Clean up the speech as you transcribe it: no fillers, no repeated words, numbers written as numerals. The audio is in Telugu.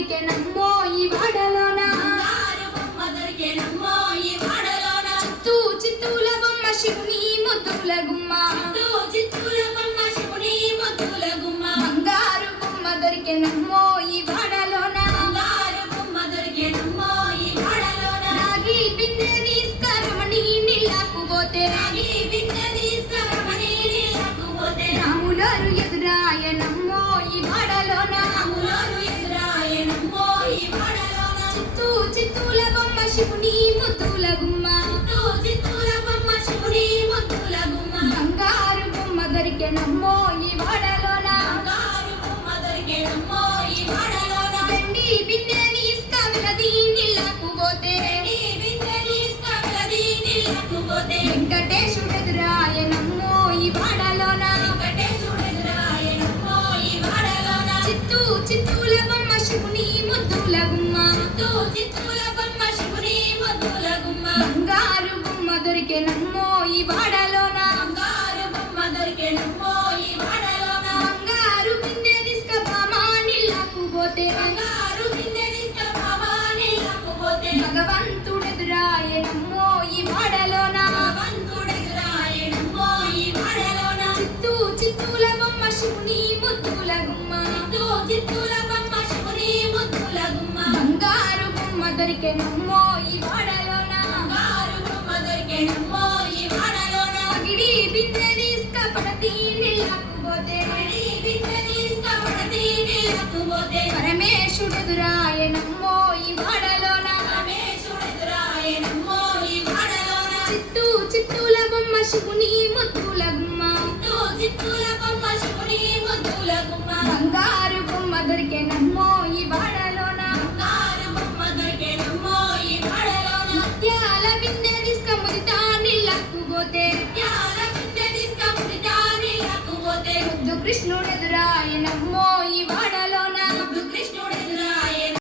దొరికెనమ్మో ఈ వాడలోన చిత్తూల బొమ్మ శివుని ముద్దుల గుమ్మ బంగారు బొమ్మ దొరికెనమ్మో ఈ వాడలోన రాగి బిందె తీసుకరమని నీళ్ళకు పోతే రాములారు ఎదురాయనమ్మో ఈ వాడలోన చిత్తూల బొమ్మ శివుని ముద్దుల గుమ్మ బంగారు బొమ్మ దొరికెనమ్మో ఈ వాడలోన వెండి బిందె తీసుకవినది నీళ్ళకు పోతే వెంకటేశుడు ఎదురాయనమ్మో ఈ వాడలోన చిత్తూల బొమ్మ శివుని ముద్దుల గుమ్మ బంగారు బొమ్మ దొరికెనమ్మో ఈ వాడలోన బంగారు బిందె తీసుకబామా నీళ్ళకు పోతే భగవంతుడు ఎదురాయనమ్మో ఈ వాడలోన చిత్తూల బొమ్మ శివుని ముద్దుల గుమ్మ బంగారు బొమ్మ దొరికెనమ్మో ఈ వాడలోన పగిడి బిందె తీసుకపడతి నీళ్ళకు పోతే పరమేశుడు ఎదురాయనమ్మో ఈ వాడలోన చిత్తూల బొమ్మ శివుని ముద్దుల గుమ్మ బంగారు బొమ్మ దొరికెనమ్మో ఈ వాడలోన ముత్యాల బిందె తీసుకముదితా నీళ్ళకు పోతే ముద్దు కృష్ణుడు ఎదురాయనమ్మో